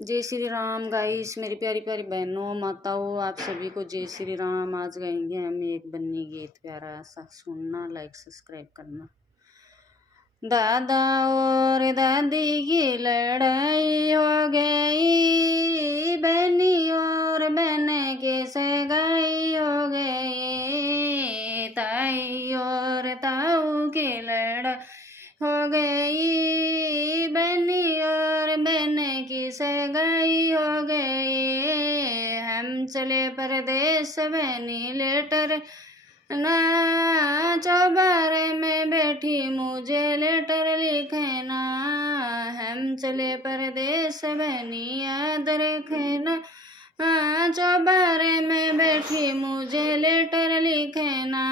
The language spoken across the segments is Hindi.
जय श्री राम गाइस, मेरी प्यारी प्यारी बहनों माताओं, आप सभी को जय श्री राम। आज गाएंगे हम एक बन्नी गीत, प्यारा सा, सुनना, लाइक सब्सक्राइब करना। दादा और दादी की लड़ाई हो गई, बहनी और बहन की सगाई हो गई, ताई और ताऊ की लड़ाई हो गई, बहनी और बहन की सगाई हो गई। हम चले परदेश, बहनी लेटर ना, चौबारे में बैठी मुझे लेटर लिखना। हम चले परदेश, बहनी याद रखना। चौबारे में बैठी मुझे लेटर लिखना।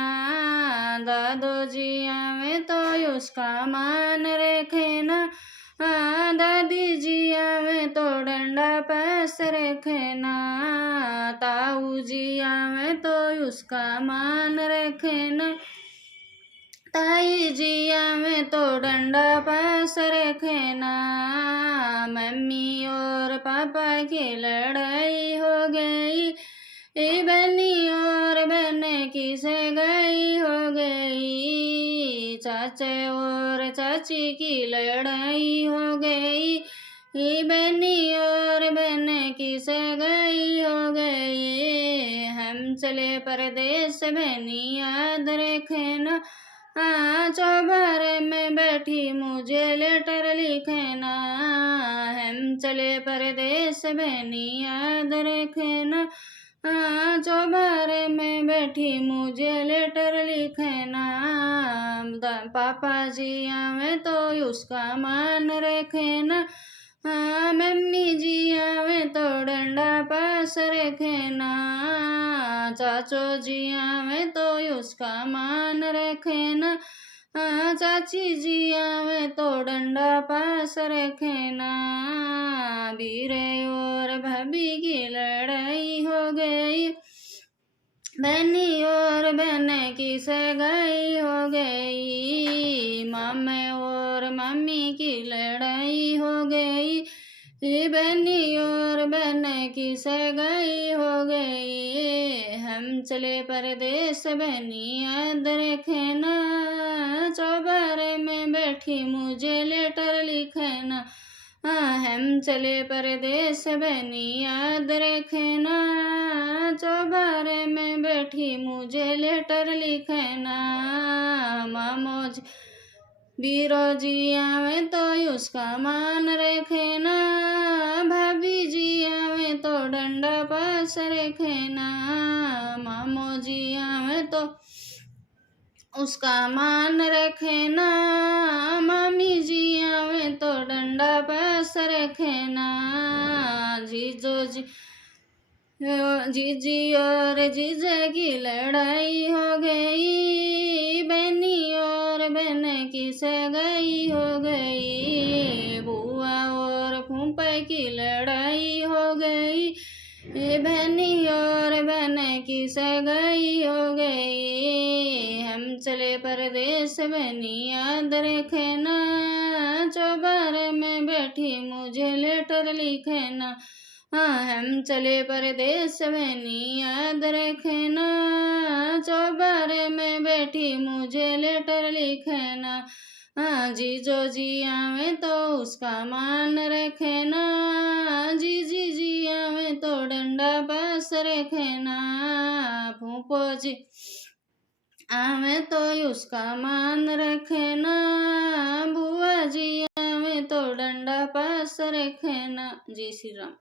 दादो जी आवे तो उसका मान रखना। दादी जी आवे तो डंडा पास रखना। ताऊ जी आवे तो उसका मान रखना। ताई जी आवे तो डंडा पास रखना। मम्मी और पापा की लड़ाई हो गई, बहनी और बहन की सगाई हो गई। चाचा और चाची की लड़ाई हो गई, बहनी और बहन की सगाई हो गई। हम चले परदेश, बहनी याद रखना। चौबारे में बैठी मुझे लेटर लिखना। हम चले परदेश, बहनी याद रखना। चौबारे में बैठी मुझे लेटर लिखना। पापा जी आवे तो उसका मान रखना। मम्मी जी आवे तो डंडा पास रखना। चाचो जी आवे तो उसका मान रखना। चाची जी आवे तो डंडा पास रखना। बीरे और भाभी की लड़ाई हो गई, बहनी और बहन की सगाई हो गई। मामे और मम्मी की लड़ाई हो गई, बहनी और बहन की सगाई हो गई। हम चले परदेश, बहनी याद रखना। चौबारे में बैठी मुझे लेटर लिखना। हम चले परदेश, बहनी याद रखना। चौबारे में बैठी मुझे लेटर लिखना। मामोज बीरो जी आवे तो उसका मान रखना। भाभी जी आवे तो डंडा पास रखना। मामो जी आवे तो उसका मान रखना। मामी जी आवे तो डंडा पास रखना। जीजी और जीजा की लड़ाई हो गई, बहनी और बहन की सगाई हो गई। बुआ और फूफा की लड़ाई हो गई, बहनी और बहन की सगाई हो गई। हम चले परदेश, बहनी याद रखना। चौबारे में बैठी मुझे लेटर लिखना। हम चले परदेश, बहनी याद रखना। चौबारे में बैठी मुझे लेटर लिखना। जीजो जी आवे तो उसका मान रखना। जीजी जी आवे तो डंडा पास रखना। फूफो जी आवे तो उसका मान रखना। बुआ जी आवे तो डंडा पास रखना। जय श्री राम।